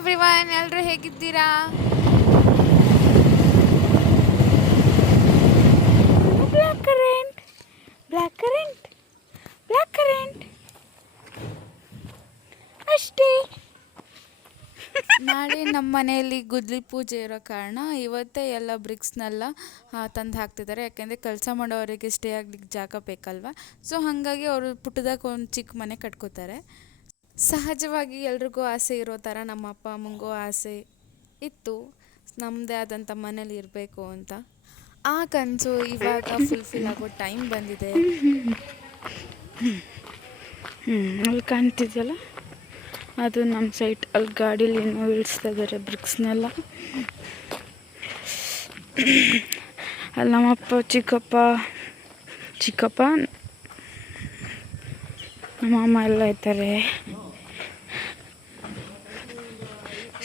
Everyone, ಎಲ್ಲರೂ ಹೇಗಿದ್ದೀರಾ? Black current, black current, black current ಅಷ್ಟೇ. ನಾಳೆ ನಮ್ಮ ಮನೆಯಲ್ಲಿ ಗುದ್ಲಿ ಪೂಜೆ ಇರೋ ಕಾರಣ ಇವತ್ತೇ ಎಲ್ಲ ಬ್ರಿಕ್ಸ್ನೆಲ್ಲ ತಂದು ಹಾಕ್ತಿದ್ದಾರೆ. ಯಾಕೆಂದರೆ ಕೆಲಸ ಮಾಡೋವರಿಗೆ ಸ್ಟೇ ಆಗ್ಲಿಕ್ಕೆ ಜಾಗ ಬೇಕಲ್ವ. ಸೊ ಹಾಗಾಗಿ ಅವರು ಪುಟ್ಟದಾಗ ಒಂದು ಚಿಕ್ಕ ಮನೆ ಕಟ್ಕೋತಾರೆ. ಸಹಜವಾಗಿ ಎಲ್ರಿಗೂ ಆಸೆ ಇರೋ ಥರ ನಮ್ಮ ಅಪ್ಪ ಅಮ್ಮಂಗೂ ಆಸೆ ಇತ್ತು, ನಮ್ಮದೇ ಆದಂಥ ಮನೇಲಿ ಇರಬೇಕು ಅಂತ. ಆ ಕನಸು ಇವಾಗ ಫುಲ್ಫಿಲ್ ಆಗೋ ಟೈಮ್ ಬಂದಿದೆ. ಅಲ್ಲಿ ಕಾಣ್ತಿದೆಯಲ್ಲ, ಅದು ನಮ್ಮ ಸೈಟ್. ಅಲ್ಲಿ ಗಾಡೀಲಿ ಏನೋ ಇಳಿಸ್ತಾ ಇದ್ದಾರೆ ಬ್ರಿಕ್ಸ್ನೆಲ್ಲ. ಅಲ್ಲಿ ನಮ್ಮಪ್ಪ ಚಿಕ್ಕಪ್ಪ ನಮ್ಮ ಅಮ್ಮ ಎಲ್ಲ ಇದ್ದಾರೆ.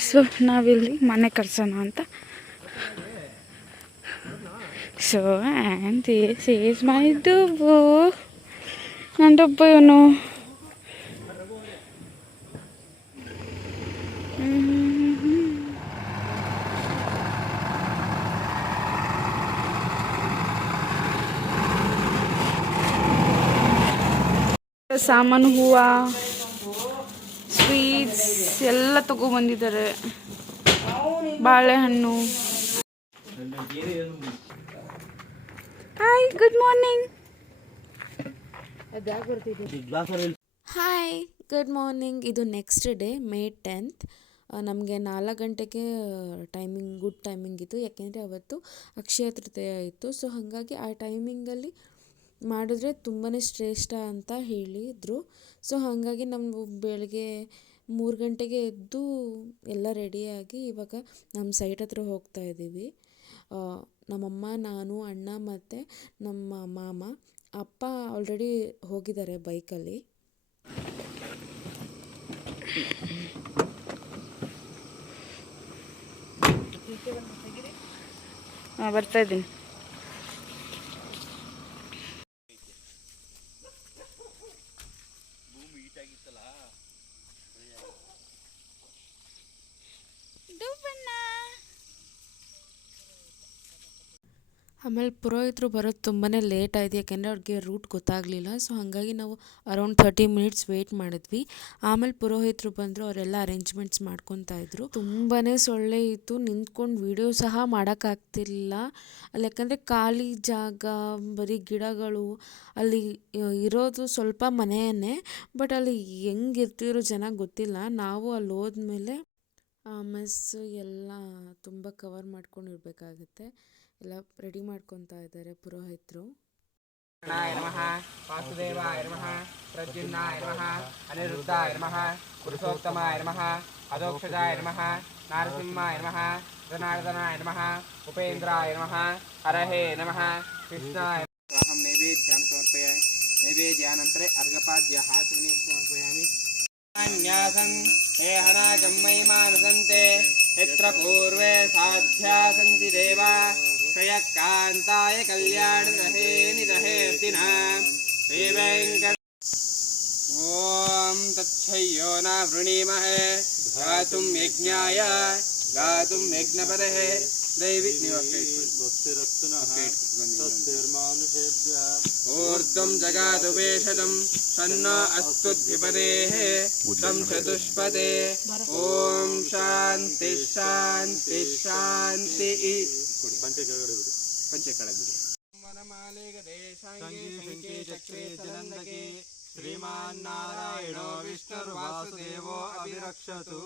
ಸೊ ನಾವಿಲ್ಲಿ ಮನೆ ಕಟ್ಸೋಣ ಅಂತ. So and this is my Dubbu. ನನ್ನ ಡುಬ್ಬು ಇವನು. ಸಾಮಾನು, ಹೂವು, ಸ್ವೀಟ್ಸ್ ಎಲ್ಲ ತಗೊಬಂದಿದ್ದಾರೆ. ಬಾಳೆಹಣ್ಣು. Hi, good morning. Hi, good morning. ಇದು ನೆಕ್ಸ್ಟ್ ಡೇ, ಮೇ 10th. ನಮಗೆ 4 ಗಂಟೆಗೆ ಗುಡ್ ಟೈಮಿಂಗ್ ಇತ್ತು. ಯಾಕೆಂದರೆ ಅವತ್ತು ಅಕ್ಷಯ ತೃತೀಯ ಇತ್ತು. ಸೊ ಹಾಗಾಗಿ ಆ ಟೈಮಿಂಗಲ್ಲಿ ಮಾಡಿದ್ರೆ ತುಂಬಾ ಶ್ರೇಷ್ಠ ಅಂತ ಹೇಳಿದರು. ಸೊ ಹಾಗಾಗಿ ನಾವು ಬೆಳಗ್ಗೆ 3 ಗಂಟೆಗೆ ಎದ್ದು ಎಲ್ಲ ರೆಡಿಯಾಗಿ ಇವಾಗ ನಮ್ಮ ಸೈಟ್ ಹತ್ರ ಹೋಗ್ತಾ ಇದ್ದೀವಿ. ನಮ್ಮಮ್ಮ, ನಾನು, ಅಣ್ಣ ಮತ್ತು ನಮ್ಮ ಮಾಮ. ಅಪ್ಪ ಆಲ್ರೆಡಿ ಹೋಗಿದ್ದಾರೆ ಬೈಕಲ್ಲಿ. ಬರ್ತಾ ಇದ್ದೀನಿ. ಆಮೇಲೆ ಪುರೋಹಿತರು ಬರೋದು ತುಂಬಾ ಲೇಟ್ ಆಯಿತು. ಯಾಕೆಂದರೆ ಅವ್ರಿಗೆ ರೂಟ್ ಗೊತ್ತಾಗಲಿಲ್ಲ. ಸೊ ಹಾಗಾಗಿ ನಾವು ಅರೌಂಡ್ 30 ಮಿನಿಟ್ಸ್ ವೆಯ್ಟ್ ಮಾಡಿದ್ವಿ. ಆಮೇಲೆ ಪುರೋಹಿತರು ಬಂದರು, ಅವರೆಲ್ಲ ಅರೇಂಜ್ಮೆಂಟ್ಸ್ ಮಾಡ್ಕೊತಾ ಇದ್ರು. ತುಂಬಾ ಸೊಳ್ಳೆ ಇತ್ತು, ನಿಂತ್ಕೊಂಡು ವಿಡಿಯೋ ಸಹ ಮಾಡೋಕ್ಕಾಗ್ತಿಲ್ಲ ಅಲ್ಲಿ. ಯಾಕಂದರೆ ಖಾಲಿ ಜಾಗ, ಬರೀ ಗಿಡಗಳು. ಅಲ್ಲಿ ಇರೋದು ಸ್ವಲ್ಪ ಮನೆಯೇ, ಬಟ್ ಅಲ್ಲಿ ಹೆಂಗಿರ್ತಿರೋ ಜನ ಗೊತ್ತಿಲ್ಲ. ನಾವು ಅಲ್ಲಿ ಹೋದ್ಮೇಲೆ ಮೆಸ್ಸು ಎಲ್ಲ ತುಂಬ ಕವರ್ ಮಾಡ್ಕೊಂಡಿರ್ಬೇಕಾಗತ್ತೆ. ಎಲ್ಲ ರೆಡಿ ಮಾಡ್ಕೊತಾ ಇದ್ದಾರೆ ಪುರೋಹಿತರು. ನಮಃ ವಾಸುದೇವಾಯ ನಮಃ ಪ್ರದ್ಯುಮ್ನಾಯ ನಮಃ ಅನಿರುದ್ಧಾಯ ನಮಃ ಪುರುಷೋತ್ತಮಾಯ ನಮಃ ಅಧೋಕ್ಷಜಾಯ ನಮಃ ನಾರಸಿಂಹಾಯ ನಮಃ ಜನಾರ್ದನಾಯ ನಮಃ ಉಪೇಂದ್ರಾಯ ನಮಃ ಹರಹೇ ನಮಃ ಕೃಷ್ಣಾಯ. ಅಹಂ ನೈವೇದ್ಯಂ ಸಮರ್ಪಯಾಮಿ. ನೈವೇದ್ಯಾನಂತರೇ ಅರ್ಘಪಾದ್ಯಃ ಸಮರ್ಪಯಾಮಿ. ನ್ಯಾಸಂ ಹೇ ಹನಾಜಂ ಮಯಿ ಮಾನಸಂತೆ ಯತ್ರ ಪೂರ್ವೇ ಸಾಧ್ಯ ಸಂತಿ ದೇವಾ ಶ್ರೇಯಕಾಂತಾಯ ಕಲ್ಯಾಣ ರಹೇ ನಿರಹೇರ್ತಿನ ಶ್ರೀ ವೆಂಕಟ. ಓಂ ತಚ್ಛಯ್ಯೋ ನ ವೃಣೀಮಹೇ ಗಾತುಂ ಯಜ್ಞಾಯ ಗಾತುಂ ಯಜ್ಞಪದಃ ದೈವಿ. ಊರ್ಧ್ವಂ ಜಗಾತು ವೇಷದಂ ಸನ್ನ ಅಸ್ತುದ್ವಿಪದೇಃ ತಂ ಚತುಷ್ಪದೇ. ಓಂ ಶಾಂತಿ ಶಾಂತಿ ಶಾಂತಿ. ಪಂಚಕಳಗುಡಿ ಶ್ರೀಮಾನ್ ನಾರಾಯಣೋ ವಿಷ್ಣುರ್ವಾಸುದೇವೋ ಅಭಿರಕ್ಷತು.